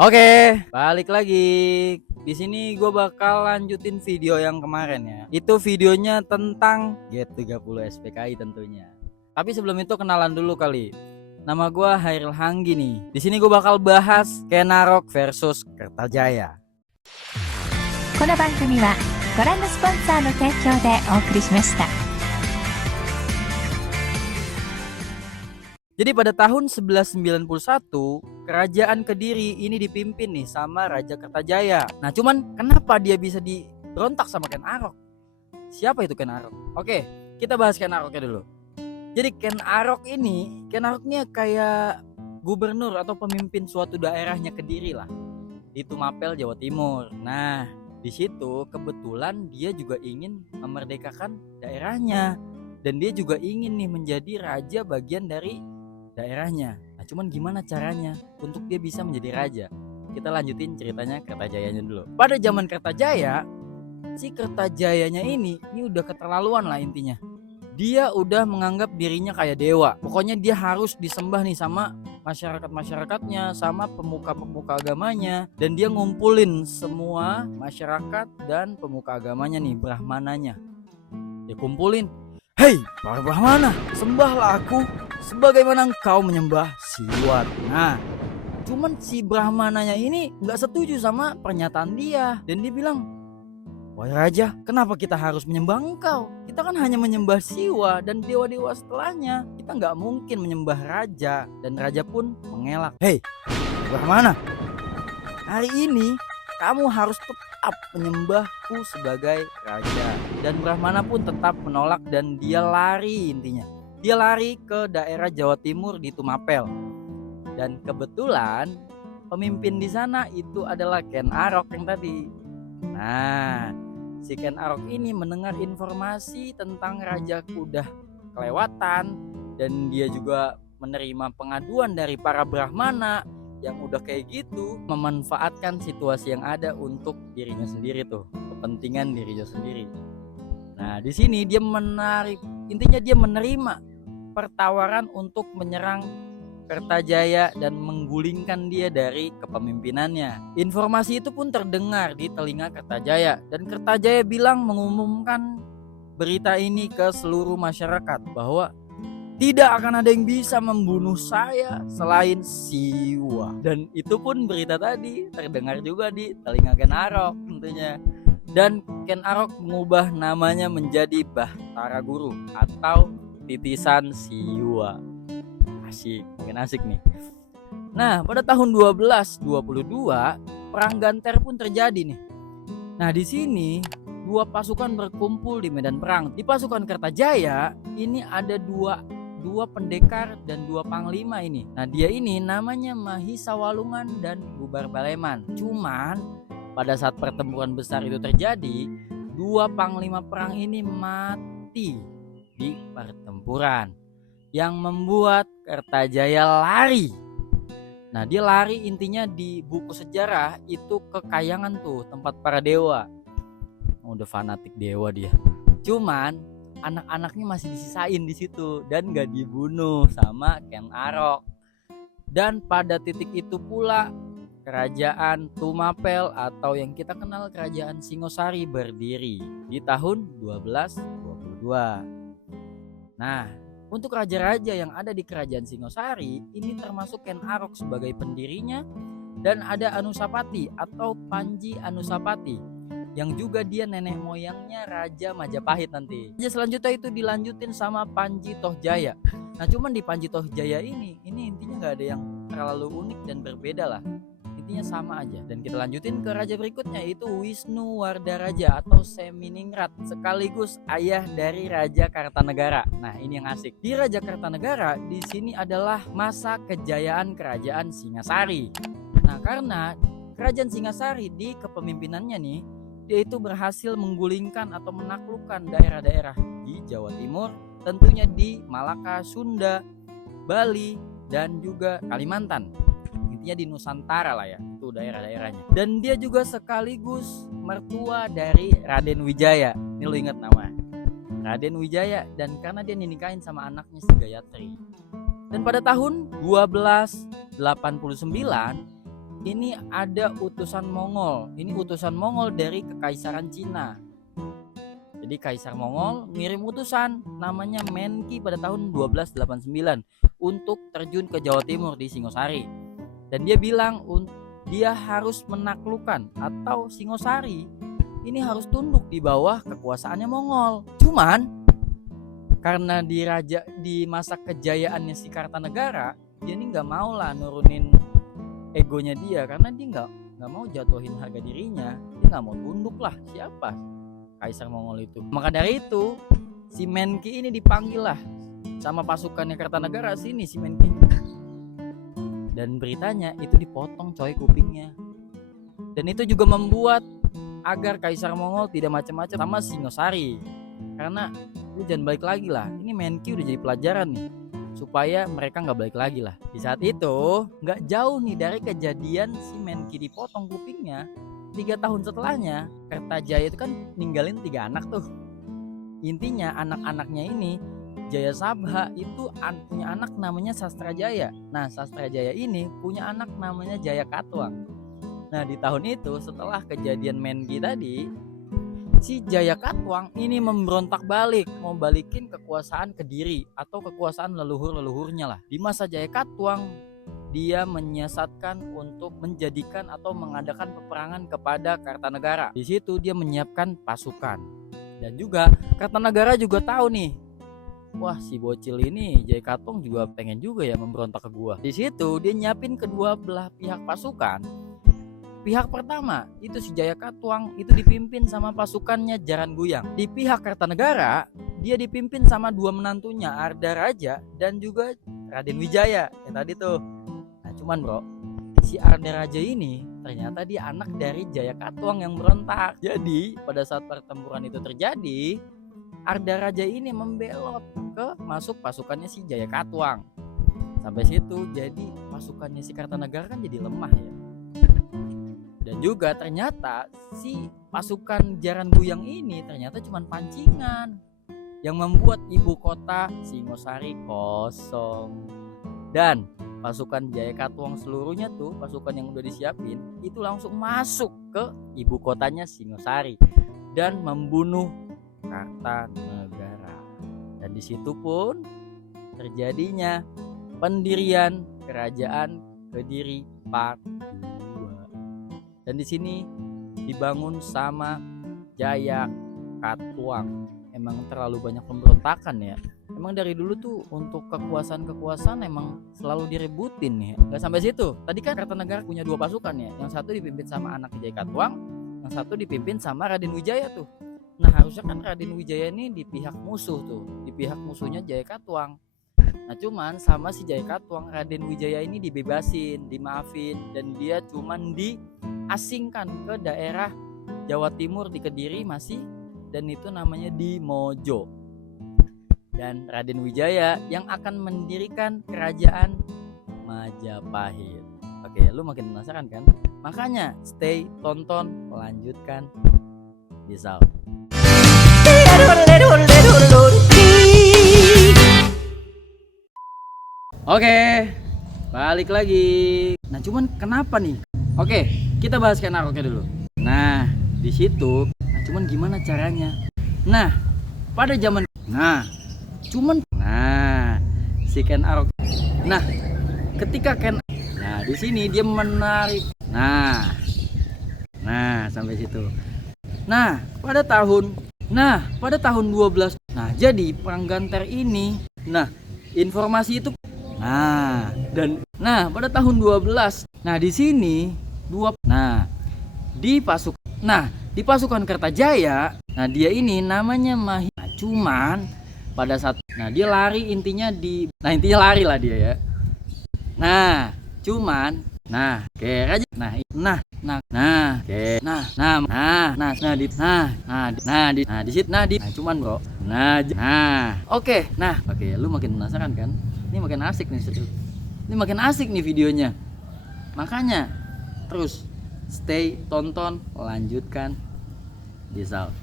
Oke, balik lagi. Di sini gue bakal lanjutin video yang kemarin ya. Itu videonya tentang G30 SPKI tentunya. Tapi sebelum itu kenalan dulu kali. Nama gue Hairil Hanggi nih. Di sini gue bakal bahas Kenarok versus Kertajaya. この番組はご覧のスポンサーの提供でお送りしました。 Jadi pada tahun 1191 kerajaan Kediri ini dipimpin nih sama Raja Kertajaya. Nah cuman kenapa dia bisa diberontak sama Ken Arok? Siapa itu Ken Arok? Oke, kita bahas Ken Aroknya dulu. Jadi Ken Arok ini kayak gubernur atau pemimpin suatu daerahnya Kediri lah, di Tumapel, Jawa Timur. Nah di situ kebetulan dia juga ingin memerdekakan daerahnya, dan dia juga ingin nih menjadi raja bagian dari daerahnya. Nah cuman gimana caranya untuk dia bisa menjadi raja? Kita lanjutin ceritanya Kertajayanya dulu. Pada zaman Kertajaya, si Kertajayanya ini udah keterlaluan lah intinya. Dia udah menganggap dirinya kayak dewa. Pokoknya dia harus disembah nih sama masyarakat-masyarakatnya, sama pemuka-pemuka agamanya. Dan dia ngumpulin semua masyarakat dan pemuka agamanya nih, Brahmananya. Dia kumpulin, "Hei para Brahmana, sembahlah aku sebagaimana engkau menyembah Siwa." Nah cuman si Brahmananya ini gak setuju sama pernyataan dia. Dan dia bilang, "Wahai raja, kenapa kita harus menyembah engkau? Kita kan hanya menyembah Siwa dan dewa-dewa setelahnya. Kita gak mungkin menyembah raja." Dan raja pun mengelak, "Hei Brahmana, hari ini kamu harus tetap menyembahku sebagai raja." Dan Brahmana pun tetap menolak dan dia lari intinya. Dia lari ke daerah Jawa Timur di Tumapel. Dan kebetulan pemimpin di sana itu adalah Ken Arok yang tadi. Nah, si Ken Arok ini mendengar informasi tentang rajaku udah kelewatan, dan dia juga menerima pengaduan dari para Brahmana yang udah kayak gitu, memanfaatkan situasi yang ada untuk dirinya sendiri tuh, kepentingan dirinya sendiri. Nah, di sini dia dia menerima pertawaran untuk menyerang Kertajaya dan menggulingkan dia dari kepemimpinannya. Informasi itu pun terdengar di telinga Kertajaya, dan Kertajaya mengumumkan berita ini ke seluruh masyarakat bahwa tidak akan ada yang bisa membunuh saya selain Siwa. Dan itu pun berita tadi terdengar juga di telinga Ken Arok tentunya. Dan Ken Arok mengubah namanya menjadi Bahtara Guru atau Titisan Siwa. Asik, makin asik nih. Nah pada tahun 1222 perang Ganter pun terjadi nih. Nah di sini dua pasukan berkumpul di medan perang. Di pasukan Kertajaya ini ada dua pendekar dan dua panglima ini. Nah dia ini namanya Mahisa Walungan dan Bubar Baleman. Cuman pada saat pertempuran besar itu terjadi, dua panglima perang ini mati di pertempuran, yang membuat Kertajaya lari. Nah dia lari intinya di buku sejarah itu ke Kayangan tuh, tempat para dewa. Udah fanatik dewa dia. Cuman anak-anaknya masih disisain di situ dan gak dibunuh sama Ken Arok. Dan pada titik itu pula kerajaan Tumapel atau yang kita kenal kerajaan Singosari berdiri di tahun 1222. Nah untuk raja-raja yang ada di kerajaan Singosari ini termasuk Ken Arok sebagai pendirinya, dan ada Anusapati atau Panji Anusapati yang juga dia nenek moyangnya Raja Majapahit nanti. Raja selanjutnya itu dilanjutin sama Panji Tohjaya. Nah cuman di Panji Tohjaya ini intinya gak ada yang terlalu unik dan berbeda lah, intinya sama aja. Dan kita lanjutin ke raja berikutnya, yaitu Wisnu Wardaraja atau Seminingrat, sekaligus ayah dari Raja Kartanegara. Nah ini yang asik. Di Raja Kartanegara di sini adalah masa kejayaan kerajaan Singasari. Nah karena kerajaan Singasari di kepemimpinannya nih, dia itu berhasil menggulingkan atau menaklukkan daerah-daerah di Jawa Timur, tentunya di Malaka, Sunda, Bali, dan juga Kalimantan. Intinya di Nusantara lah ya, itu daerah-daerahnya. Dan dia juga sekaligus mertua dari Raden Wijaya. Ini lo ingat nama Raden Wijaya, dan karena dia dinikahin sama anaknya si Gayatri. Dan pada tahun 1289 ini ada utusan Mongol. Ini utusan Mongol dari Kekaisaran Cina. Jadi Kaisar Mongol ngirim utusan namanya Menki pada tahun 1289 untuk terjun ke Jawa Timur di Singosari. Dan dia bilang dia harus menaklukkan atau Singosari ini harus tunduk di bawah kekuasaannya Mongol. Cuman karena di masa kejayaannya si Kartanegara, dia ini nggak mau lah nurunin egonya dia, karena dia nggak mau jatuhin harga dirinya. Dia nggak mau tunduk lah, siapa Kaisar Mongol itu. Maka dari itu si Menki ini dipanggil lah sama pasukannya Kartanegara, sini si Menki. Dan beritanya itu dipotong coy kupingnya. Dan itu juga membuat agar Kaisar Mongol tidak macam-macam sama Singosari. Karena lu jangan balik lagi lah. Ini Menki udah jadi pelajaran nih, supaya mereka nggak balik lagi lah. Di saat itu nggak jauh nih dari kejadian si Menki dipotong kupingnya, 3 tahun setelahnya Kertajaya itu kan ninggalin 3 anak tuh. Intinya anak-anaknya ini Jayasabha itu punya anak namanya Sastrajaya. Nah Sastrajaya ini punya anak namanya Jayakatwang. Nah di tahun itu setelah kejadian Menki tadi, si Jayakatwang ini memberontak balik, mau balikin kekuasaan Kediri atau kekuasaan leluhur-leluhurnya lah. Di masa Jayakatwang dia menyiasatkan untuk menjadikan atau mengadakan peperangan kepada Kartanegara. Di situ dia menyiapkan pasukan. Dan juga Kartanegara juga tahu nih, wah si bocil ini Jayakatwang juga pengen juga ya memberontak ke gua. Di situ dia nyiapin kedua belah pihak pasukan. Pihak pertama itu si Jayakatwang itu dipimpin sama pasukannya Jaran Guyang. Di pihak Kartanegara dia dipimpin sama 2 menantunya, Arda Raja dan juga Raden Wijaya yang tadi tuh. Nah cuman bro, si Arda Raja ini ternyata dia anak dari Jayakatwang yang berontak. Jadi pada saat pertempuran itu terjadi, Arda Raja ini membelot ke masuk pasukannya si Jayakatwang. Sampai situ jadi pasukannya si Kartanegara kan jadi lemah ya. Dan juga ternyata si pasukan Jaran Guyang ini ternyata cuma pancingan yang membuat ibu kota Singosari kosong. Dan pasukan Jayakatwang seluruhnya tuh, pasukan yang udah disiapin itu langsung masuk ke ibu kotanya Singosari dan membunuh Kartanegara. Dan di situ pun terjadinya pendirian Kerajaan Kediri Part 2. Dan di sini dibangun sama Jayakatwang. Emang terlalu banyak pemberontakan ya. Emang dari dulu tuh untuk kekuasaan emang selalu direbutin ya. Gak sampai situ. Tadi kan Kartanegara punya 2 pasukan ya. Yang satu dipimpin sama anak Jayakatwang, yang satu dipimpin sama Raden Wijaya tuh. Nah harusnya kan Raden Wijaya ini di pihak musuh tuh, di pihak musuhnya Jayakatwang. Nah cuman sama si Jayakatwang, Raden Wijaya ini dibebasin, dimaafin, dan dia cuman diasingkan ke daerah Jawa Timur di Kediri masih, dan itu namanya di Mojo. Dan Raden Wijaya yang akan mendirikan kerajaan Majapahit. Oke, lu makin penasaran kan? Makanya stay, tonton, lanjutkan. Peace out. Oke, balik lagi. Nah, cuman kenapa nih? Oke, kita bahas Ken Aroknya dulu. Nah, di situ, cuman gimana caranya? Nah, pada zaman si Ken Arok. Nah, ketika di sini dia menarik. Nah, sampai situ. Nah, pada tahun 12. Nah, jadi perang Ganter ini, informasi itu pada tahun 12. Nah, di sini di pasukan Kertajaya, dia ini namanya Mahir. Nah, cuman pada saat dia lari, intinya lari lah dia ya. Nah, cuman Raja. Cuman bro. Oke, lu makin penasaran kan? Ini makin asik nih serius. Ini makin asik nih videonya. Makanya terus stay, tonton, lanjutkan. Peace out.